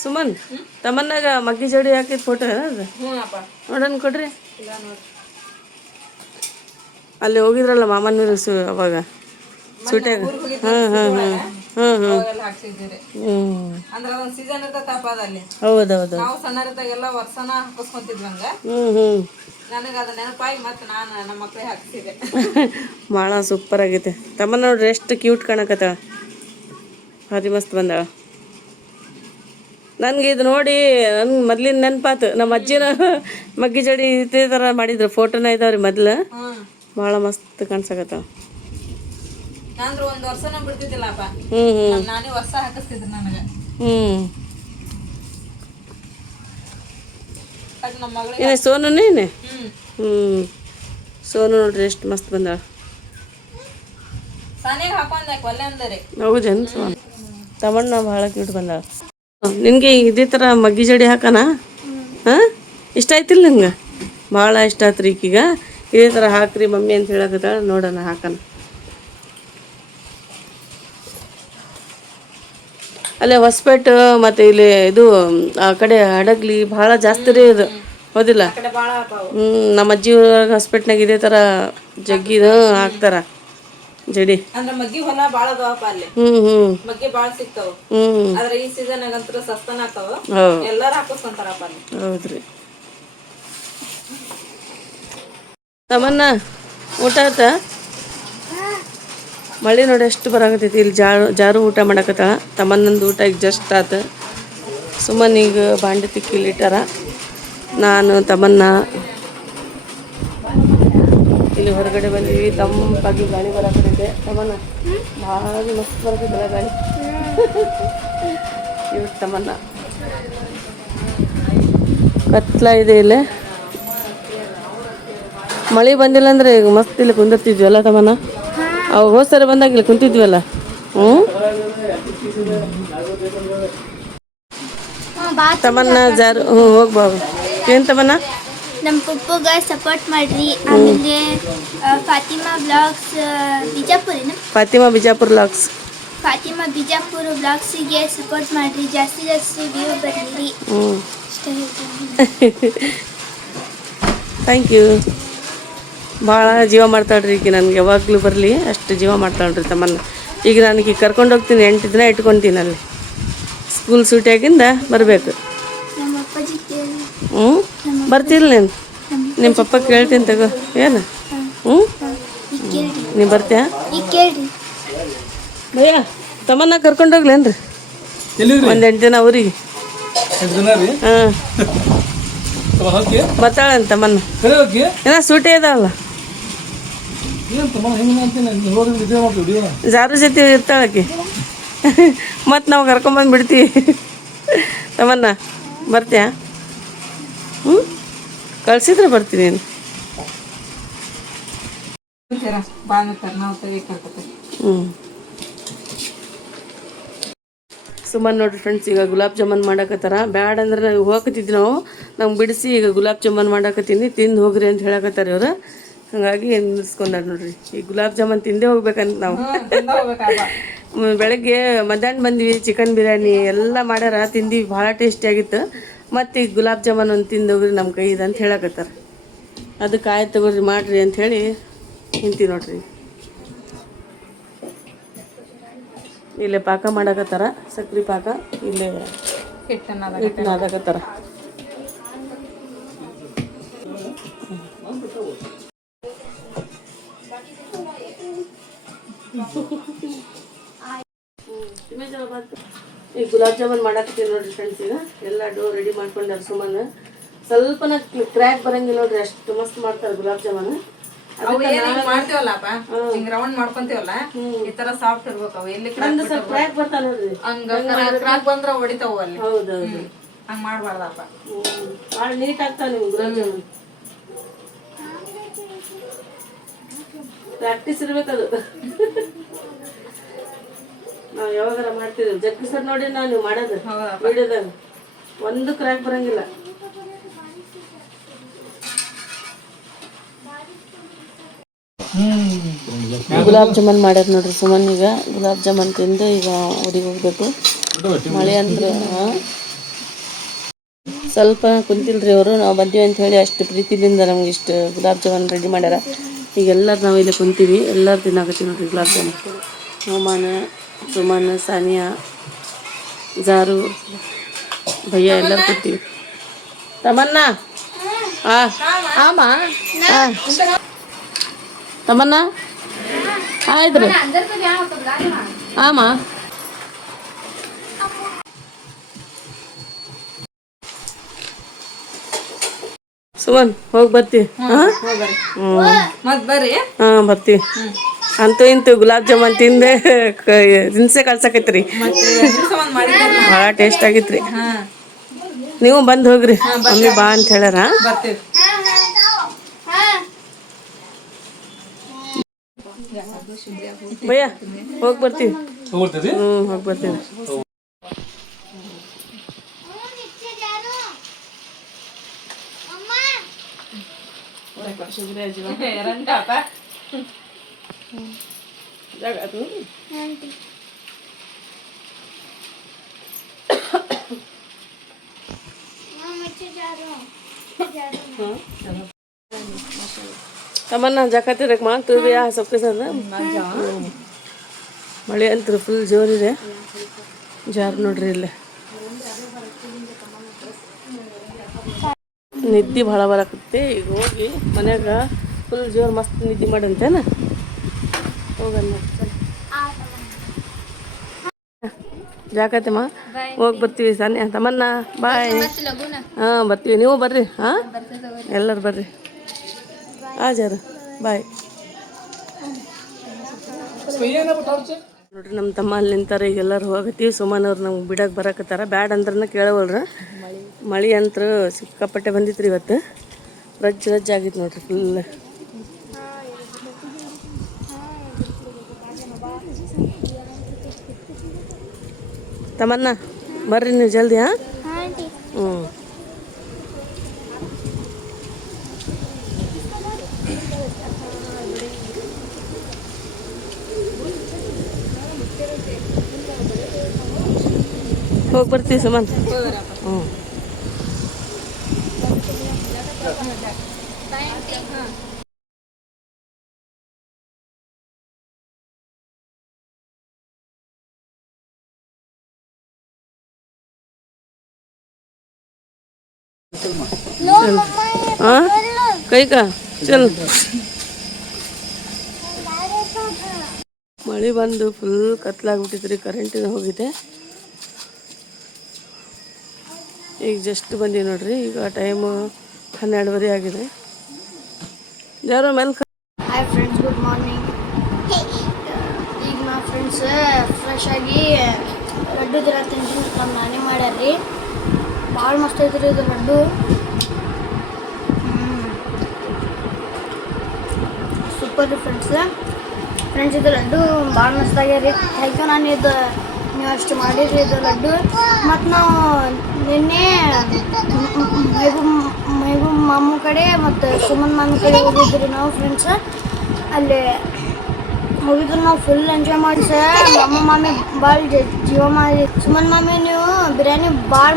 ಸುಮನ್ ತಮ್ಮನ್ನಾಗ ಮಗ್ಗಿ ಜೋಡಿ ಹಾಕಿದ ಫೋಟೋ ಅದು ನೋಡೋಣ ಕೊಡ್ರಿ. ಅಲ್ಲಿ ಹೋಗಿದ್ರಲ್ಲ ಮಾಮನೂರು ಅವಾಗ ಸೂಟ್ಯಾಗ. ಹೌದೌದು. ಭಾಳ ಸೂಪರ್ ಆಗೈತೆ. ತಮ್ಮ ನೋಡ್ರಿ ಎಷ್ಟು ಕ್ಯೂಟ್ ಕಾಣಕತ್ತಾಳ, ಭಾರಿ ಮಸ್ತ್ ಬಂದಾಳ. ನನಗೆ ಇದು ನೋಡಿ ನನ್ ಮೊದ್ಲಿನ ನೆನಪಾತು. ನಮ್ಮ ಅಜ್ಜಿನ ಮಗ್ಗಿ ಜೋಡಿ ಇದೇ ಥರ ಮಾಡಿದ್ರು. ಫೋಟೋನ ಇದಾವ್ರಿ ಮೊದ್ಲು. ಭಾಳ ಮಸ್ತ್ ಕಾಣ್ಸಕತ್ತಾವ. ಸೋನುನೇ ಸೋನು ನೋಡ್ರಿ ಎಷ್ಟು ಮಸ್ತ್ ಬಂದಾಳ. ಹೌದೇನು ಸೋನು? ತಮ್ಮಣ್ಣ ಭಾಳ ಕ್ಯೂಟ್ ಬಂದಾಳ. ನಿನಗೆ ಇದೇ ಥರ ಮಗ್ಗಿ ಜೋಡಿ ಹಾಕಣ? ಹಾಂ, ಇಷ್ಟ ಆಯ್ತಿಲ್ಲ ನಿಮ್ಗೆ? ಭಾಳ ಇಷ್ಟ ಆಯ್ತು ರೀ ಈಗೀಗ. ಇದೇ ಥರ ಹಾಕ್ರಿ ಮಮ್ಮಿ ಅಂತ ಹೇಳಕತ್ತಾಳ. ನೋಡೋಣ ಹಾಕೋಣ. ಅಲ್ಲೇ ಹೊಸಪೇಟೆ ಮತ್ತು ಇಲ್ಲಿ ಇದು ಆ ಕಡೆ ಹಡಗ್ಲಿ ಭಾಳ ಜಾಸ್ತಿ ರೀ ಇದು, ಹೌದಿಲ್ಲ? ನಮ್ಮ ಅಜ್ಜಿ ಹೊಸಪೇಟ್ನಾಗ ಇದೇ ಥರ ಜಗ್ಗಿದ ಹಾಕ್ತಾರ ಜಡಿ. ಹೌದ್ರಿ. ತಮ್ಮನ್ನ ಊಟ ಆಯ್ತಾ? ಮಳೆ ನೋಡಿ ಎಷ್ಟು ಬರಾಕತ್ತೈತಿ. ಇಲ್ಲಿ ಜಾರು ಊಟ ಮಾಡಕತ್ತಾಳ. ತಮ್ಮನ್ನಂದು ಊಟ ಈಗ ಜಸ್ಟ್ ಆತ. ಸುಮ್ಮನೆ ಈಗ ಬಾಂಡೆ ತಿಕ್ಕಿಲಿಟ್ಟಾರ. ನಾನು ತಮ್ಮನ್ನ ಇಲ್ಲಿ ಹೊರಗಡೆ ಬಂದೀವಿ. ತಂಪಾಗಿ ಗಾಳಿ ಬರಾಕತ್ತೈತೆ. ತಮ್ಮನ್ನ ಭಾಳ ಮಸ್ತ್ ಬರಾಕತ್ತಲ್ಲ ಗಾಳಿ. ಇವ್ರು ತಮ್ಮನ್ನ ಕತ್ಲ ಇದೆ ಇಲ್ಲಿ. ಮಳೆ ಬಂದಿಲ್ಲ ಅಂದರೆ ಈಗ ಮಸ್ತ್ ಇಲ್ಲಿ ಕುಂದಿರ್ತಿದ್ವಲ್ಲ ತಮ್ಮನ್ನ. ಅವಾಗ ಹೋದ್ಸರಿ ಬಂದಾಗ ಇಲ್ಲಿ ಕುಂತಿದ್ವಲ್ಲ. ತಮ್ಮನ್ನ ಜಾರು ಹೋಗ್ಬಾವು. ಏನು ತಮ್ಮನ್ನ? ನಮ್ಮ ಪಪ್ಪಗ ಸಪೋರ್ಟ್ ಮಾಡ್ರಿ. ಆಮೇಲೆ ಫಾತಿಮಾ ಬ್ಲಾಗ್ಸ್ ಬಿಜಾಪುರ. ಫಾತಿಮಾ ಬಿಜಾಪುರ ಬ್ಲಾಗ್ಸಿಗೆ ಸಪೋರ್ಟ್ ಮಾಡ್ರಿ. ಜಾಸ್ತಿ ವ್ಯೂ ಬರಲಿ. Thank you. ಭಾಳ ಜೀವ ಮಾಡ್ತಾಳ್ರಿ ಈಗ. ನನಗೆ ಯಾವಾಗಲೂ ಬರಲಿ ಅಷ್ಟು ಜೀವ ಮಾಡ್ತಾಳ್ರಿ ತಮ್ಮನ್ನ. ಈಗ ನನಗೆ ಕರ್ಕೊಂಡು ಹೋಗ್ತೀನಿ. 8 ದಿನ ಇಟ್ಕೊತೀನಿ ಅಲ್ಲಿ. ಸ್ಕೂಲ್ ಸೂಟಿಯಾಗಿಂದ ಬರಬೇಕು. ಬರ್ತಿಲ್ಲ ನೀನು? ನಿಮ್ಮ ಪಪ್ಪ ಕೇಳ್ತೀನಿ ತಗೋ. ಏನು ನೀನು ಬರ್ತೀಯಾ? ಭಯ್ಯ ತಮ್ಮನ್ನ ಕರ್ಕೊಂಡು ಹೋಗ್ಲೇನ್ರಿ? 1 8 ದಿನ ಊರಿಗೆ. ಹಾಂ, ಬರ್ತಾಳಂತ ತಮ್ಮನ್ನ. ಏನೋ ಸೂಟೇ ಇದಾವಲ್ಲ, ಜಾರು ಜೊತೆ ಇರ್ತಾಳಕ್ಕೆ. ಮತ್ತು ನಾವು ಕರ್ಕೊಂಬಂದು ಬಿಡ್ತೀವಿ. ತಮ್ಮನ್ನ ಬರ್ತೀಯಾ? ಕಳ್ಸಿದ್ರೆ ಬರ್ತೀನಿ. ಸುಮ್ಮನೆ ನೋಡ್ರಿ ಫ್ರೆಂಡ್ಸ್, ಈಗ ಗುಲಾಬ್ ಜಾಮೂನ್ ಮಾಡಕತ್ತಾರ. ಬ್ಯಾಡ ಅಂದ್ರೆ ನಾವು ಹೋಗಕತ್ತಿದ್ವಿ. ನಮ್ಗೆ ಬಿಡಿಸಿ ಈಗ ಗುಲಾಬ್ ಜಾಮೂನ್ ಮಾಡಕತ್ತೀನಿ, ತಿಂದು ಹೋಗ್ರಿ ಅಂತ ಹೇಳಕತ್ತಾರೆ ಇವ್ರು. ಹಾಗಾಗಿ ನಿಲ್ಸ್ಕೊಂಡಾರ ನೋಡ್ರಿ. ಈ ಗುಲಾಬ್ ಜಾಮೂನ್ ತಿಂದೇ ಹೋಗ್ಬೇಕಂತ ನಾವು. ಬೆಳಗ್ಗೆ ಮಧ್ಯಾಹ್ನ ಬಂದ್ವಿ. ಚಿಕನ್ ಬಿರಿಯಾನಿ ಎಲ್ಲ ಮಾಡ್ಯಾರ, ತಿಂದಿವಿ. ಭಾಳ ಟೇಸ್ಟಿಯಾಗಿತ್ತು. ಮತ್ತು ಈಗ ಗುಲಾಬ್ ಜಾಮೂನ್ ಒಂದು ತಿಂದು ಹೋಗ್ರಿ ನಮ್ಮ ಕೈದು ಅಂತ ಹೇಳಕತ್ತಾರ. ಅದಕ್ಕೆ ಆಯ್ತು ತಗೋರಿ ಮಾಡಿರಿ ಅಂಥೇಳಿ ನಿಂತೀವಿ ನೋಡ್ರಿ. ಇಲ್ಲೇ ಪಾಕ ಮಾಡಕತ್ತಾರ, ಸಕ್ರೆ ಪಾಕ. ಇಲ್ಲೇ ಹಿಟ್ಟು ನಾದಕತ್ತಾರ. ಈಗ ಗುಲಾಬ್ ಜಾಮೂನ್ ಮಾಡಕತ್ತೀನಿ ನೋಡ್ರಿ ಫ್ರೆಂಡ್ಸ್. ಈಗ ಎಲ್ಲ ಡೋ ರೆಡಿ ಮಾಡ್ಕೊಂಡಾರ. ಸುಮ್ಮನೆ ಸ್ವಲ್ಪನ ಕ್ರ್ಯಾಕ್ ಬರಂಗಿಲ್ಲ ನೋಡ್ರಿ, ಅಷ್ಟು ಮಸ್ತ್ ಮಾಡ್ತಾರೆ ಗುಲಾಬ್ ಜಾಮೂನ್. ಮಾಡ್ತೀವಲ್ಲಪ್ಪ, ಹಿಂಗ್ ರೌಂಡ್ ಮಾಡ್ಕೊಂತೀವಲ್ಲ, ಈ ತರ ಸಾಫ್ಟ್ ಇರ್ಬೇಕು. ಅವು ಎಲ್ಲಿ ಕ್ರ್ಯಾಕ್ ಬರ್ತಾ ನೋಡ್ರಿ, ಕ್ರಾಕ್ ಬಂದ್ರ ಹೊಡಿತಾವ ಅಲ್ಲಿ. ಹೌದೌದು, ಹಂಗ್ ಮಾಡ್ಬಾರ್ದಪ್ಪ. ಭಾಳ ನೀಟ್ ಆಗ್ತಾವ ನಿಮ್ಗೆ ಗುಲಾಬ್ ಜಾಮೂನ್. ಪ್ರಾಕ್ಟೀಸ್ ಇರ್ಬೇಕದು. ನಾವು ಯಾವಾಗಾರ ಮಾಡ್ತಿದ್ದೀವಿ. ಜಗ್ಗಿ ಸರ್ ನೋಡಿ ನಾವು ಮಾಡೋದು ವಿಡಿಯೋದಾಗ ಒಂದು ಕ್ರ್ಯಾಕ್ ಬರಂಗಿಲ್ಲ. ಗುಲಾಬ್ ಜಾಮೂನ್ ಮಾಡ್ಯಾರ ನೋಡ್ರಿ ಸುಮನ್. ಈಗ ಗುಲಾಬ್ ಜಾಮೂನ್ ತಿಂದು ಈಗ ಊರಿಗೆ ಹೋಗ್ಬೇಕು. ಮಳೆ ಅಂದ್ರೆ ಸ್ವಲ್ಪ ಕುಂತಿಲ್ರಿ ಅವರು, ನಾವು ಬಂದೀವಿ ಅಂತ ಹೇಳಿ ಅಷ್ಟು ಪ್ರೀತಿಯಿಂದ ನಮ್ಗೆ ಇಷ್ಟು ಗುಲಾಬ್ ಜಾಮೂನ್ ರೆಡಿ ಮಾಡ್ಯಾರ. ಈಗ ಎಲ್ಲರೂ ನಾವು ಇಲ್ಲಿ ಕುಂತೀವಿ, ಎಲ್ಲರೂ ತಿನ್ನಾಕತ್ತೀವಿ ನೋಡ್ರಿ ಗುಲಾಬ್ ಜಾಮೂನ್. ನೋಮಾನ, ಸುಮನ್, ಸಾನಿಯಾ, ಜಾರು, ಭಯ್ಯ ಎಲ್ಲರೂ ಕುಂತೀವಿ. ತಮನ್ನ ಆಮ ತಮನ್ನ ಆಯ್ತು ಆಮ ಸುಮನ್ ಹೋಗಿ ಬರ್ತೀವಿ. ಮತ್ ಬರ್ರಿ. ಹಾಂ ಬರ್ತೀವಿ. ಅಂತೂ ಇಂತೂ ಗುಲಾಬ್ ಜಾಮೂನ್ ತಿಂದೆ ಹಿಂಸೆ ಕಳ್ಸಕೈತ್ರಿ. ಭಾಳ ಟೇಸ್ಟ್ ಆಗಿತ್ರಿ. ನೀವು ಬಂದು ಹೋಗ್ರಿ, ಮಮ್ಮಿ ಬಾ ಅಂತ ಹೇಳ್ಯಾರ. ಬರ್ತೀವಿ. ಭಯ್ಯ ಹೋಗಿ ಬರ್ತೀವಿ. ಹೋಗಿ ಬರ್ತೀವಿ. तमन्ना जाकती रख मांग तू भी आ सबके साथ ಮಳೆ ಅಂತೂ ಫುಲ್ ಜೋರಿದೆ. ಜಾರು ನೋಡ್ರಿ ಇಲ್ಲಿ ನಿದ್ದೆ ಭಾಳ ಬರಕತ್ತೆ. ಈಗ ಹೋಗಿ ಮನ್ಯಾಗ ಫುಲ್ ಜೋರು ಮಸ್ತ್ ನಿದ್ದೆ ಮಾಡಂತೇನ ಹೋಗಲ್ಲ. ಜಾಕತ್ತಮ್ಮ ಹೋಗಿ ಬರ್ತೀವಿ. ಸಾನ್ಯಾ ತಮನ್ನ ಬಾಯ್. ಹಾಂ ಬರ್ತೀವಿ, ನೀವು ಬರ್ರಿ. ಹಾಂ ಎಲ್ಲರೂ ಬರ್ರಿ. ಜಾರು ಬಾಯ್. ನೋಡ್ರಿ ನಮ್ಮ ತಮ್ಮ ಅಲ್ಲಿ ನಿಂತಾರೆ. ಈಗ ಎಲ್ಲರೂ ಹೋಗತ್ತೀವಿ. ಸುಮನ್ ಅವ್ರು ನಮ್ಗೆ ಬಿಡಕ್ಕೆ ಬರಕತ್ತಾರ. ಬ್ಯಾಡ್ ಅಂದ್ರನ್ನ ಕೇಳವಲ್ರ. ಮಳೆ ಅಂತೂ ಸಿಕ್ಕಾಪಟ್ಟೆ ಬಂದಿತ್ರಿ ಇವತ್ತು. ರಜ್ಜ್ ಆಗಿತ್ತು ನೋಡ್ರಿ ಫುಲ್. ತಮನ್ನ ಬರ್ರಿ ನೀವು ಜಲ್ದಿ. ಹಾಂ ಹ್ಞೂ ಹೋಗಿ ಬರ್ತೀವಿ ಸುಮನ್. ಹ್ಞೂ ಹಾಂ ಕೈ ಕಾ ಚಲ್. ಮಳೆ ಬಂದು ಫುಲ್ ಕತ್ಲಾಗ್ಬಿಟ್ಟಿದ್ರಿ. ಕರೆಂಟಿನ ಹೋಗಿದೆ. ಈಗ ಜಸ್ಟ್ ಬಂದೀವಿ ನೋಡ್ರಿ. ಈಗ ಟೈಮು 12:30 ಆಗಿದೆ. ಯಾರೋ ಮೇಲೆ ಹಾಯ್ ಫ್ರೆಂಡ್ಸ್, ಗುಡ್ ಮಾರ್ನಿಂಗ್. ಈಗ ನಾ ಫ್ರೆಂಡ್ಸ್ ಫ್ರೆಶ್ ಆಗಿ ಲಡ್ಡು ತಿಂತೀನಿ. ನಮ್ಮ ನಾನೇ ಮಾಡ್ಯಾರ್ರಿ. ಭಾಳ ಮಸ್ತ್ ಐತ್ರಿ ಇದು ಲಡ್ಡು. ಸೂಪರ್ ರೀ ಫ್ರೆಂಡ್ಸ್ ಇದು ಲಡ್ಡು ಭಾಳ ಮಸ್ತ್ ಆಗ್ಯಾರ. Thank you. ನಾನು ಇದು ನೀವು ಅಷ್ಟು ಮಾಡಿರಿ ಇದು ಲಡ್ಡು. ಮತ್ತು ನಾವು ನಿನ್ನೆ ಮೈಬೂಬ್ ಮಾಮೂ ಕಡೆ ಮತ್ತು ಸುಮನ್ ಮಾಮಿ ಕಡೆ ಹೋಗಿದ್ರಿ ನಾವು ಫ್ರೆಂಡ್ಸ್. ಅಲ್ಲಿ ಹೋಗಿದ್ರು ನಾವು ಫುಲ್ ಎಂಜಾಯ್ ಮಾಡಿ ಸರ್. ನಮ್ಮ ಮಾಮಿ ಭಾಳ ಜೀವ ಮಾಡಿ. ಸುಮನ್ ಮಾಮಿ ನೀವು ಬಿರಿಯಾನಿ ಭಾಳ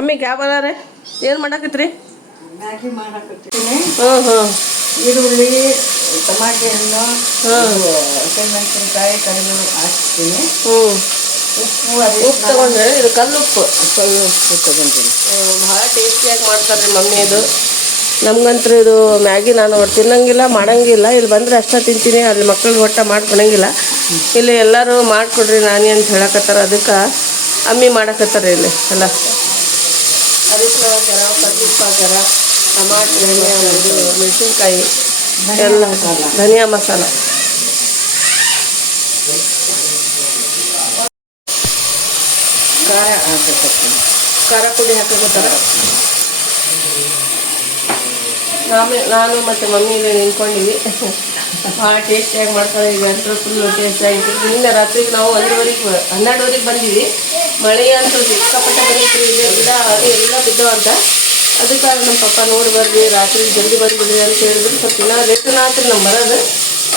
ಅಮ್ಮಿ ಕ್ಯಾ ಬರಾರೆ ಏನು ಮಾಡಾಕತ್ರಿ? ಮ್ಯಾಗಿ ಮಾಡಾಕತ್ತೀನಿ. ಹಾಂ ಈರುಳ್ಳಿ, ಟಮಾಟೆ ಹಣ್ಣು, ಹಸಿಮೆಣಸಿನ್ಕಾಯಿ, ಕರಿಬೇವು ಹಾಕ್ತೀನಿ. ಉಪ್ಪು ತಗೊಂಡ್ರೆ ಇದು ಕಲ್ಲುಪ್ಪು ತಗೊಂತೀನಿ. ಭಾಳ ಟೇಸ್ಟಿಯಾಗಿ ಮಾಡ್ತಾರೆ ರೀ ಮಮ್ಮಿ. ಇದು ನಮ್ಗಂತೂ ಇದು ಮ್ಯಾಗಿ ನಾನು ತಿನ್ನಂಗಿಲ್ಲ, ಮಾಡಂಗಿಲ್ಲ. ಇಲ್ಲಿ ಬಂದರೆ ಅಷ್ಟೇ ತಿಂತೀನಿ. ಅಲ್ಲಿ ಮಕ್ಳಿಗೆ ಒಟ್ಟು ಮಾಡ್ಕೊಳಂಗಿಲ್ಲ. ಇಲ್ಲಿ ಎಲ್ಲರೂ ಮಾಡಿಕೊಡ್ರಿ ನಾನಿ ಅಂತ ಹೇಳಕತ್ತಾರ. ಅದಕ್ಕೆ ಅಮ್ಮಿ ಮಾಡಕತ್ತಾರೆ ಇಲ್ಲಿ ಎಲ್ಲ. ಅರಿಶಿನ ಹಾಕ್ಯಾರ, ಕಲ್ಲುಪ್ಪು ಹಾಕ್ಯಾರ, ಟಮಾಟೆ ಹಣ್ಣು, ಮೆಣಸಿನ್ಕಾಯಿ ಎಲ್ಲ, ಧನಿಯಾ ಮಸಾಲ, ಖಾರ ಹಾಕತ್ತೀನಿ. ಖಾರ ಪುಡಿ ಹಾಕೋತಾರ. ನಾನು ಮತ್ತು ಮಮ್ಮಿ ಇಲ್ಲಿ ನಿಂತ್ಕೊಂಡಿವಿ. ಭಾಳ ಟೇಸ್ಟಿಯಾಗಿ ಮಾಡ್ತಾರೆ. ಈಗ ಅಂತೂ ಫುಲ್ ಟೇಸ್ಟಿಯಾಗಿತ್ತು. ನಿನ್ನೆ ರಾತ್ರಿಗೆ ನಾವು 12:30 ಬಂದೀವಿ. ಮಳೆ ಅಂತೂ ಸಿಕ್ಕಾಪಟ್ಟೆ ಬಂದಿತ್ತು. ಇಲ್ಲಿ ಗಿಡ ಎಲ್ಲ ಬಿದ್ದವ ಅಂತ. ಅದಕ್ಕೆ ನಮ್ಮ ಪಪ್ಪ ನೋಡಿ ಬರ್ರಿ, ರಾತ್ರಿ ಜಲ್ದಿ ಬಂದುಬಿಡ್ರಿ ಅಂತ ಹೇಳಿದ್ರು. ಸ್ವಲ್ಪ ಇನ್ನೂ ಲೇಟನ ಆತ್ರಿ ನಮ್ಮ ಬರೋದು.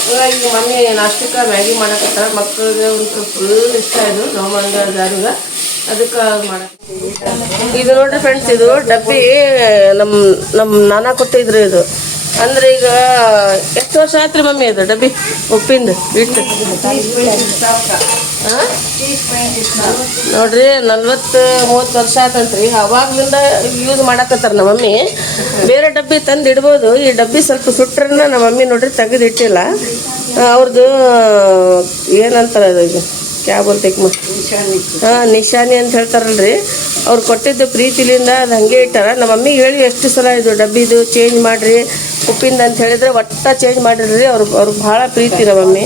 ಹಾಗಾಗಿ ಮಮ್ಮಿ ನಾಷ್ಟಕ್ಕೆ ಮ್ಯಾಗಿ ಮಾಡಕತ್ತಾರ. ಮಕ್ಕಳಿಗೆ ಒಂಥರ ಫುಲ್ ಇಷ್ಟ ಇದು. ನೋಮಂಗ ಜಾರುಗ ಅದಕ್ಕೆ ಇದು ನೋಡ್ರಿ ಫ್ರೆಂಡ್ಸ್, ಇದು ಡಬ್ಬಿ ನಮ್ಮ ನಮ್ಮ ನಾನಾ ಕೊಟ್ಟಿದ್ರು ಇದು. ಅಂದ್ರೆ ಈಗ ಎಷ್ಟು ವರ್ಷ ಆಯ್ತು ರೀ ಮಮ್ಮಿ ಇದು ಡಬ್ಬಿ ಉಪ್ಪಿಂದು ಇಟ್ಟು? ನೋಡ್ರಿ 40-30 ವರ್ಷ ಆತಂತ್ರಿ. ಅವಾಗ್ಲಿಂದ ಯೂಸ್ ಮಾಡಕತ್ತಾರ ನಮ್ಮ ಮಮ್ಮಿ. ಬೇರೆ ಡಬ್ಬಿ ತಂದು ಇಡ್ಬೋದು, ಈ ಡಬ್ಬಿ ಸ್ವಲ್ಪ ಸುಟ್ರನ್ನ ನಮ್ಮ ಮಮ್ಮಿ ನೋಡ್ರಿ ತೆಗೆದು ಇಟ್ಟಿಲ್ಲ. ಅವ್ರದ್ದು ಏನಂತಾರ ಅದು ಈಗ ಕ್ಯಾಬ್ ಅಂತ ನಿಶಾನಿ ಅಂತ ಹೇಳ್ತಾರಲ್ರಿ. ಅವ್ರು ಕೊಟ್ಟಿದ್ದು ಪ್ರೀತಿಲಿಂದ ಅದು ಹಂಗೆ ಇಟ್ಟಾರ. ನಮ್ಮ ಮಮ್ಮಿಗೆ ಹೇಳಿ ಎಷ್ಟು ಸಲ ಇದು ಡಬ್ಬಿದು ಚೇಂಜ್ ಮಾಡಿರಿ ಉಪ್ಪಿಂದ ಅಂತ ಹೇಳಿದ್ರೆ ಒಟ್ಟ ಚೇಂಜ್ ಮಾಡಿರ್ರಿ. ಅವ್ರಿಗೆ ಭಾಳ ಪ್ರೀತಿ ನಮ್ಮ ಮಮ್ಮಿ.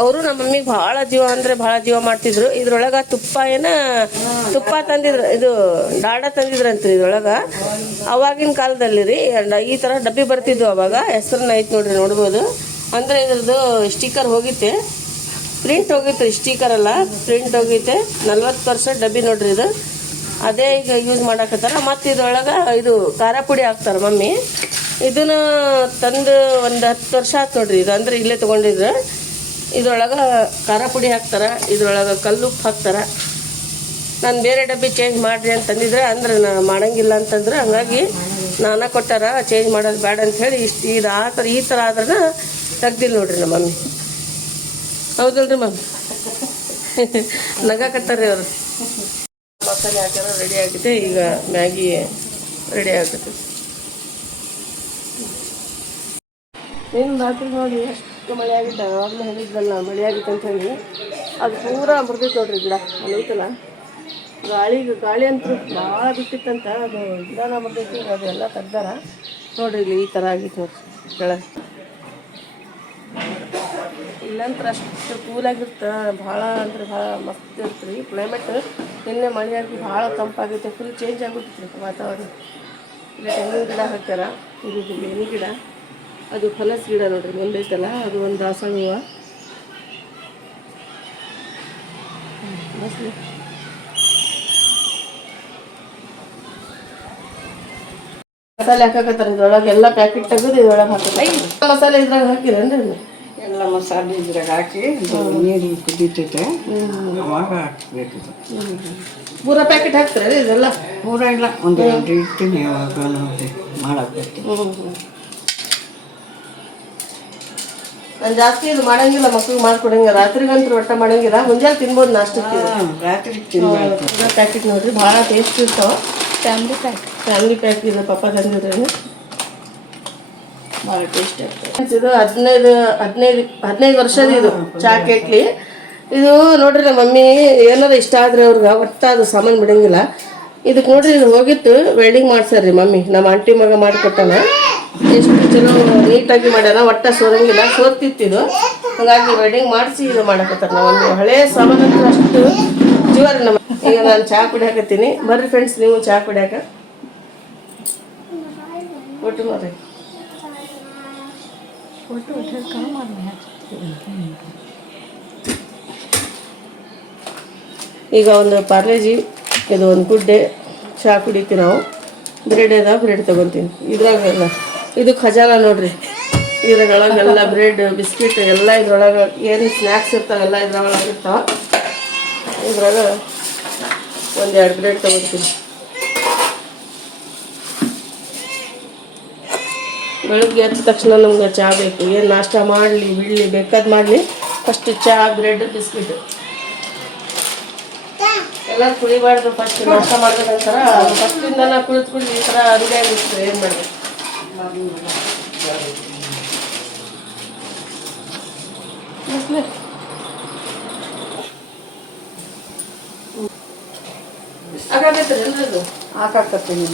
ಅವರು ನಮ್ಮ ಮಮ್ಮಿಗೆ ಭಾಳ ಜೀವ ಅಂದರೆ ಭಾಳ ಜೀವ ಮಾಡ್ತಿದ್ರು. ಇದ್ರೊಳಗೆ ತುಪ್ಪ ತಂದಿದ್ರು, ಇದು ಡಾಡ ತಂದಿದ್ರಂತ್ರಿ ಇದ್ರೊಳಗೆ. ಅವಾಗಿನ ಕಾಲದಲ್ಲಿ ರೀ ಈ ಥರ ಡಬ್ಬಿ ಬರ್ತಿದ್ವು ಅವಾಗ. ಹೆಸರನ್ನ ಐತೆ ನೋಡ್ರಿ, ನೋಡ್ಬೋದು. ಅಂದರೆ ಇದ್ರದ್ದು ಸ್ಟಿಕ್ಕರ್ ಹೋಗಿತ್ತೆ, ಪ್ರಿಂಟ್ ಹೋಗಿತ್ತು ರೀ, ಸ್ಟಿಕ್ಕರ್ ಅಲ್ಲ ಪ್ರಿಂಟ್ ಹೋಗೈತೆ. 40 ವರ್ಷ ಡಬ್ಬಿ ನೋಡ್ರಿ ಇದು. ಅದೇ ಈಗ ಯೂಸ್ ಮಾಡಕತ್ತಾರ. ಮತ್ತು ಇದ್ರೊಳಗೆ ಇದು ಖಾರ ಪುಡಿ ಹಾಕ್ತಾರೆ ಮಮ್ಮಿ. ಇದನ್ನು ತಂದು ಒಂದು 10 ವರ್ಷ ಆಯ್ತು ನೋಡ್ರಿ ಇದು. ಅಂದರೆ ಇಲ್ಲೇ ತೊಗೊಂಡಿದ್ರು. ಇದ್ರೊಳಗೆ ಖಾರ ಪುಡಿ ಹಾಕ್ತಾರೆ, ಇದ್ರೊಳಗೆ ಕಲ್ಲುಪ್ಪು ಹಾಕ್ತಾರೆ. ನಾನು ಬೇರೆ ಡಬ್ಬಿ ಚೇಂಜ್ ಮಾಡಿರಿ ಅಂತಂದಿದ್ರೆ, ಅಂದ್ರೆ ನಾನು ಮಾಡೋಂಗಿಲ್ಲ ಅಂತಂದ್ರೆ, ಹಂಗಾಗಿ ನಾನಾ ಕೊಟ್ಟಾರ ಚೇಂಜ್ ಮಾಡೋದು ಬೇಡ ಅಂಥೇಳಿ ಇಷ್ಟು ಈ ಥರ ಆದ್ರೆ ತೆಗ್ದಿಲ್ಲ ನೋಡ್ರಿ ನಮ್ಮ ಮಮ್ಮಿ. ಹೌದಲ್ರಿ ಮಮ್ಮಿ? ನಗಾಕತ್ತಾರ್ರಿ ಅವರು. ಮಸಾಲೆ ಹಾಕ್ಯಾರ, ರೆಡಿ ಆಗಿದೆ. ಈಗ ಮ್ಯಾಗಿ ರೆಡಿ ಆಗುತ್ತೆ. ಏನು ರಾತ್ರಿ ನೋಡಿ ಎಷ್ಟು ಮಳೆ ಆಗಿತ್ತು. ಆವಾಗಲೇ ಹೇಳಿದ್ದಲ್ಲ ಮಳೆ ಆಗಿತ್ತು ಅಂತ ಹೇಳಿ. ಅದು ಪೂರ ಮುರಿದಿತ್ತು ನೋಡ್ರಿ ಗಿಡ. ಅಲ್ಲೈತಲ್ಲ ಗಾಳಿ ಅಂತೂ ಭಾಳ ಬಿಟ್ಟಿತ್ತಂತ. ಅದು ಗಿಡನ ಮುರಿದೈತಿ. ಅದೆಲ್ಲ ತೆಗ್ದಾರ ನೋಡ್ರಿ. ಇಲ್ಲಿ ಈ ಥರ ಆಗಿತ್ತು ನೋಡ್ರಿ ಕೆಳಗೆ. ಇಲ್ಲಂತ್ರ ಅಷ್ಟು ಕೂಲಾಗಿರುತ್ತೆ, ಭಾಳ ಅಂದ್ರೆ ಭಾಳ ಮಸ್ತ್ ಇರ್ತ್ರಿ ಕ್ಲೈಮೇಟ್. ನಿನ್ನೆ ಮಳೆಯಾಗಿ ಭಾಳ ತಂಪಾಗೈತೆ, ಫುಲ್ ಚೇಂಜ್ ಆಗಿಬಿಟ್ಟಿತ್ತು ರೀ ವಾತಾವರಣ. ಇಲ್ಲಿ ತೆಂಗಿನ ಗಿಡ ಹಾಕ್ಯಾರ, ಇದು ಬೇರೆ ಗಿಡ, ಅದು ಫಲಸ್ ಗಿಡ ನೋಡ್ರಿ ಮುಂದೈತಲ್ಲ, ಅದು ಒಂದು ದಾಸವಾಳ ಹೂವು. ಮಸಾಲೆ ಹಾಕಕತ್ತಾರೆ ಇದ್ರೊಳಗೆ. ಎಲ್ಲ ಪ್ಯಾಕೆಟ್ ತೆಗೆದು ಇದ್ರೊಳಗೆ ಹಾಕಿ ಮಸಾಲೆ ಇದ್ರಾಗ ಹಾಕಿರೇನ್ರಿ? ಎಲ್ಲ ಮಸಾಲೆ ಇದ್ರಾಗ ಹಾಕಿ ನೀರು ಕುದೀತೈತೆ, ಅವಾಗ ಹಾಕ್ಬೇಕು. ಪೂರ ಪ್ಯಾಕೆಟ್ ಹಾಕ್ತಾರೆ ಇದೆಲ್ಲ? ಪೂರ ಇಲ್ಲ, ಒಂದು ಇಡ್ತೀನಿ ಅವಾಗ ಮಾಡಕ್ಕೆ. ನಾನು ಜಾಸ್ತಿ ಇದು ಮಾಡಂಗಿಲ್ಲ, ಮಕ್ಳಿಗೆ ಮಾಡ್ಕೊಡಂಗಿಲ್ಲ. ರಾತ್ರಿಗಂತೂ ಒಟ್ಟ ಮಾಡಂಗಿಲ್ಲ, ಮುಂಜಾನೆ ತಿನ್ಬೋದು ನಾಷ್ಟಕ್ಕೆ. ರಾತ್ರಿ ತಿನ್ಬೇಕು. ಪ್ಯಾಕೆಟ್ ನೋಡ್ರಿ ಭಾಳ ಟೇಸ್ಟ್ ಇರ್ತಾವೆ. ಫ್ಯಾಮಿಲಿ ಪ್ಯಾಕ್ ಇದು ಪಪ್ಪ ತಂದಿದ್ರೇನು ಭಾಳ ಟೇಸ್ಟ್ ಆಗ್ತದೆ. ಇದು 15 ವರ್ಷದ ಇದು ಚಾ ಕೇಟ್ಲಿ. ಇದು ನೋಡ್ರಿ ನಮ್ಮ ಮಮ್ಮಿ ಏನಾರ ಇಷ್ಟ ಆದ್ರೆ ಅವ್ರಿಗೆ ಒಟ್ಟ ಅದು ಸಾಮಾನು ಬಿಡಂಗಿಲ್ಲ. ಇದಕ್ಕೆ ನೋಡ್ರಿ ಇದು ಹೋಗಿತ್ತು ವೆಲ್ಡಿಂಗ್ ಮಾಡ್ಸಾರ್ರಿ ಮಮ್ಮಿ. ನಮ್ಮ ಆಂಟಿ ಮಗ ಮಾಡಿಕೊಟ್ಟಾನ. ಎಷ್ಟು ಚಲೋ ನೀಟಾಗಿ ಮಾಡ್ಯಾನ, ಒಟ್ಟ ಸೋರಂಗಿಲ್ಲ, ಸೋತಿತ್ತಿದು. ಹಾಗಾಗಿ ವೆಲ್ಡಿಂಗ್ ಮಾಡಿಸಿ ಇದು ಮಾಡಕತ್ತಾರ ನಮ್ಮ ಮಮ್ಮಿ. ಹಳೆ ಸಾಮಾನು ಅಂದ್ರೆ ಅಷ್ಟು ಜೀವ ರೀ ನಮ್ಮ. ಈಗ ನಾನು ಚಹಾ ಕುಡಿಯಾಕತ್ತೀನಿ. ಬರ್ರಿ ಫ್ರೆಂಡ್ಸ್, ನೀವು ಚಹಾ ಕುಡಿಯಾಕ ಒಟ್ಟು ನೋಡ್ರಿ. ಈಗ ಒಂದು ಪಾರ್ಲೇಜಿ, ಇದು ಒಂದು ಗುಡ್ಡೆ ಚಹಾ ಕುಡಿತೀವಿ ನಾವು. ಬ್ರೆಡ್ ಅದ, ಬ್ರೆಡ್ ತೊಗೊತೀನಿ. ಇದ್ರಾಗೆಲ್ಲ ಇದು ಖಜಾನ ನೋಡ್ರಿ. ಇದ್ರೊಳಗೆಲ್ಲ ಬ್ರೆಡ್ ಬಿಸ್ಕಿಟ್ ಎಲ್ಲ ಇದ್ರೊಳಗೆ ಏನು ಸ್ನ್ಯಾಕ್ಸ್ ಇರ್ತಾವೆಲ್ಲ ಇದ್ರೊಳಗೆ ಇರ್ತಾವೆ. ಇದ್ರಾಗ 1-2 ಬ್ರೆಡ್ ತೊಗೊತೀನಿ. ಬೆಳಗ್ಗೆ ಎದ್ದ ತಕ್ಷಣ ನಮ್ಗೆ ಚಹಾ ಬೇಕು. ಏನು ನಾಷ್ಟ ಮಾಡಲಿ ಬಿಡಲಿ ಬೇಕಾದ್ ಮಾಡಲಿ, ಫಸ್ಟ್ ಚಹಾ, ಬ್ರೆಡ್, ಬಿಸ್ಕಿಟ್ ಎಲ್ಲ ಕುಡಿಬಾರ್ದು. ಫಸ್ಟ್ ನಾಷ್ಟ ಮಾಡ್ಬೇಕಂತಾರ. ಫಸ್ಟಿಂದ ನಾ ಕುಳಿತು ಈ ಥರ ಅಡುಗೆ ಆಗಿರ್ತದೆ. ಏನು ಮಾಡಬೇಕು? ಹಾಗಾಗತ್ತೆ ರೀ ಅದು ಹಾಕಾಕತ್ತೀನಿ.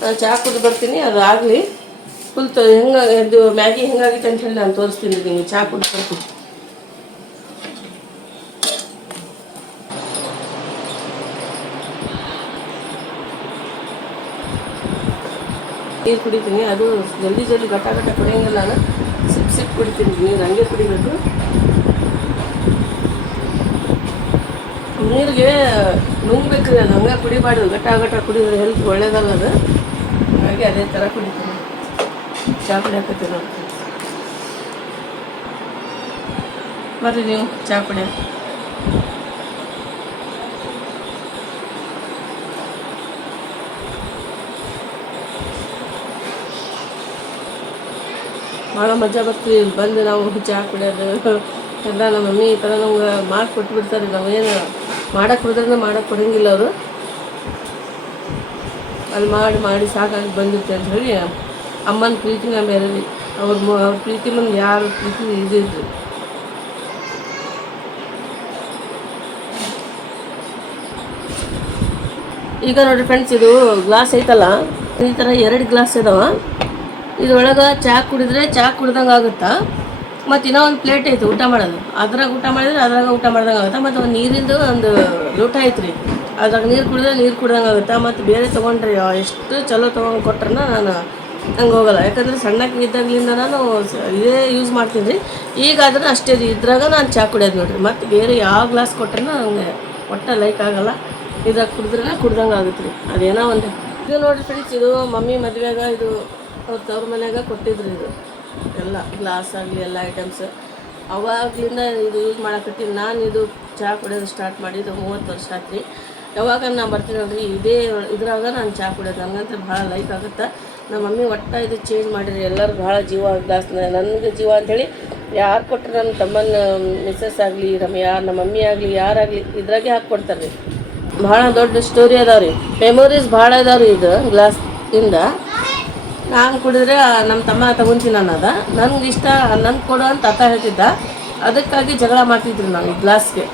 ನಾನು ಚಹಾ ಕುಡಿದು ಬರ್ತೀನಿ. ಅದು ಆಗಲಿ ಫುಲ್ ಹೆಂಗೆ ಇದು ಮ್ಯಾಗಿ ಹೆಂಗಾಗಿತ್ತು ಅಂತ ಹೇಳಿ ನಾನು ತೋರಿಸ್ತೀನಿ ನಿಮಗೆ. ಚಹಾ ಕುಡಿದು ಬರ್ತೀನಿ. ನೀರು ಕುಡಿತೀನಿ. ಅದು ಜಲ್ದಿ ಗಟ್ಟ ಕುಡಿಯೋಂಗಿಲ್ಲ. ನಾನು ಸಿಪ್ ಕುಡಿತೀನಿ ನೀರು, ಹಂಗೆ ಕುಡಿಬೇಕು. ನೀರಿಗೆ ನುಂಗ್ಬೇಕು ರೀ, ಅದು ಹಂಗೆ ಕುಡಿಬಾರ್ದು. ಗಟ್ಟ ಕುಡಿದ್ರೆ ಹೆಲ್ತ್ ಒಳ್ಳೇದಲ್ಲ ಅದು. ಹಾಗಾಗಿ ಅದೇ ಥರ ಕುಡಿತೀನಿ. ಚಹಾ ಕುಡಿಯಾಕತ್ತೀನಿ ನೋಡಿ. ಬರ್ರಿ ನೀವು ಚಹಾ ಕುಡಿಯ. ಭಾಳ ಮಜಾ ಬರ್ತೀವಿ ಇಲ್ಲಿ ಬಂದು ನಾವು ಚಹಾ ಕುಡಿಯೋದು ಎಲ್ಲ. ನಮ್ಮ ಮಮ್ಮಿ ಈ ಥರ ನಮ್ಗೆ ಮಾಡಿ ಕೊಟ್ಬಿಡ್ತಾರೆ. ನಾವೇನು ಮಾಡಕ್ಕೆ ಹೋದ್ರೆ ಮಾಡಕ್ಕೆ ಕೊಡೋಂಗಿಲ್ಲ ಅವರು. ಅಲ್ಲಿ ಮಾಡಿ ಸಾಕಾಗಿ ಬಂದಿರ್ತೀವಿ ಅಂತ ಹೇಳಿ ಅಮ್ಮನ ಪ್ರೀತಿನ ಬೇರೆ ರೀ. ಅವ್ರ ಪ್ರೀತಿ ನಮ್ಗೆ ಯಾರ ಪ್ರೀತಿ ಇದ್ರಿ. ಈಗ ನೋಡಿರಿ ಫ್ರೆಂಡ್ಸ್, ಇದು ಗ್ಲಾಸ್ ಐತಲ್ಲ, ಈ ಥರ 2 ಗ್ಲಾಸ್ ಇದಾವ. ಇದ್ರೊಳಗೆ ಚಹಾ ಕುಡಿದ್ರೆ ಚಹಾ ಕುಡ್ದಂಗೆ ಆಗುತ್ತಾ. ಮತ್ತು ಇನ್ನೂ ಒಂದು ಪ್ಲೇಟ್ ಐತೆ ಊಟ ಮಾಡೋದು. ಅದ್ರಾಗ ಊಟ ಮಾಡಿದ್ರೆ ಅದ್ರಾಗ ಊಟ ಮಾಡ್ದಂಗೆ ಆಗುತ್ತೆ. ಮತ್ತು ಒಂದು ನೀರಿಂದು ಒಂದು ಲೋಟ ಐತ್ರಿ, ಅದ್ರಾಗ ನೀರು ಕುಡಿದ್ರೆ ನೀರು ಕುಡ್ದಂಗೆ ಆಗುತ್ತೆ. ಮತ್ತು ಬೇರೆ ತೊಗೊಂಡ್ರೆ ಎಷ್ಟು ಚಲೋ ತೊಗೊಂಡು ಕೊಟ್ರೆ ನಂಗೆ ಹೋಗಲ್ಲ. ಯಾಕಂದರೆ ಸಣ್ಣಕ್ಕೆ ಇದ್ದಾಗಲಿಂದ ನಾನು ಇದೇ ಯೂಸ್ ಮಾಡ್ತೀನಿ ರೀ. ಈಗಾದ್ರೆ ಅಷ್ಟೇ ರೀ, ಇದ್ರಾಗ ನಾನು ಚಹಾ ಕುಡಿಯೋದು ನೋಡಿರಿ. ಮತ್ತು ಬೇರೆ ಯಾವ ಗ್ಲಾಸ್ ಕೊಟ್ರೆ ನನಗೆ ಒಟ್ಟು ಲೈಕ್ ಆಗಲ್ಲ. ಇದ್ರಾಗ ಕುಡಿದ್ರೆ ಕುಡ್ದಂಗೆ ಆಗುತ್ತೆ ರೀ. ಅದೇನೋ ಒಂದು ಇದು ನೋಡಿರಿ ಫ್ರೆಂಡ್ಸ್, ಇದು ಮಮ್ಮಿ ಮದುವೆಯಾಗ ಇದು ಅವ್ರ ತವ್ರ ಮನ್ಯಾಗ ಕೊಟ್ಟಿದ್ರು. ಇದು ಎಲ್ಲ ಗ್ಲಾಸ್ ಆಗಲಿ ಎಲ್ಲ ಐಟಮ್ಸ್ ಅವಾಗಲಿಂದ ಇದು ಯೂಸ್ ಮಾಡಕತ್ತೀನಿ. ನಾನು ಇದು ಚಹಾ ಕುಡಿಯೋದು ಸ್ಟಾರ್ಟ್ ಮಾಡಿದ್ದು 30 ವರ್ಷ ಆತ್ರಿ. ಯಾವಾಗ ನಾನು ಬರ್ತೀನಿ ನೋಡ್ರಿ, ಇದ್ರಾಗ ನಾನು ಚಹಾ ಕುಡಿಯೋದು ಹಂಗಂತ ಭಾಳ ಲೈಕ್ ಆಗುತ್ತೆ. ನಮ್ಮ ಮಮ್ಮಿ ಒಟ್ಟು ಇದು ಚೇಂಜ್ ಮಾಡಿರಿ. ಎಲ್ಲರೂ ಭಾಳ ಜೀವ ಗ್ಲಾಸ್ನ ನನಗೆ ಜೀವ ಅಂಥೇಳಿ ಯಾರು ಕೊಟ್ಟರು, ನನ್ನ ತಮ್ಮನ ಮಿಸ್ಸಸ್ ಆಗಲಿ ನಮ್ಮ ಮಮ್ಮಿ ಆಗಲಿ ಯಾರಾಗಲಿ ಇದ್ರಾಗೆ ಹಾಕ್ಕೊಡ್ತಾರೆ ರೀ. ಭಾಳ ದೊಡ್ಡ ಸ್ಟೋರಿ ಅದಾವೆ ರೀ, ಮೆಮೊರೀಸ್ ಭಾಳ ಇದಾವೆ ರೀ ಇದು ಗ್ಲಾಸ್ದಿಂದ. ನಾನು ಕುಡಿದ್ರೆ ನಮ್ಮ ತಮ್ಮ ತಗೊಂತೀನಿ ಅನ್ನೋದ, ನನಗೆ ಇಷ್ಟ ನನ್ಗೆ ಕೊಡು ಅಂತ ಅತ್ತ ಹೇಳ್ತಿದ್ದ. ಅದಕ್ಕಾಗಿ ಜಗಳ ಮಾಡ್ತಿದ್ರಿ ನಾವು ಈ ಗ್ಲಾಸ್ಗೆ.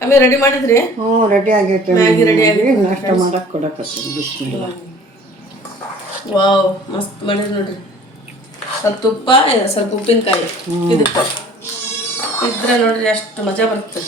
ಆಮೇಲೆ ರೆಡಿ ಮಾಡಿದ್ರಿ? ಹ್ಞೂ, ರೆಡಿ ಆಗೈತೆ. ಮ್ಯಾಗಿ ರೆಡಿ ಆಗೈತೆ. ನಾಷ್ಟ ಮಾಡಕ್ಕೆ ಕೊಡಕತ್ತೀನಿ. ಬಿಸ್ಮಿಲ್ಲ. ವಾವ್, ಮಸ್ತ್ ಮಾಡಿದ್ರಿ ನೋಡ್ರಿ. ಸ್ವಲ್ಪ ತುಪ್ಪ, ಸ್ವಲ್ಪ ಉಪ್ಪಿನಕಾಯಿ ಇದಕ್ಕೆ ಇದ್ರೆ ನೋಡ್ರಿ ಎಷ್ಟು ಮಜಾ ಬರುತ್ತೆ.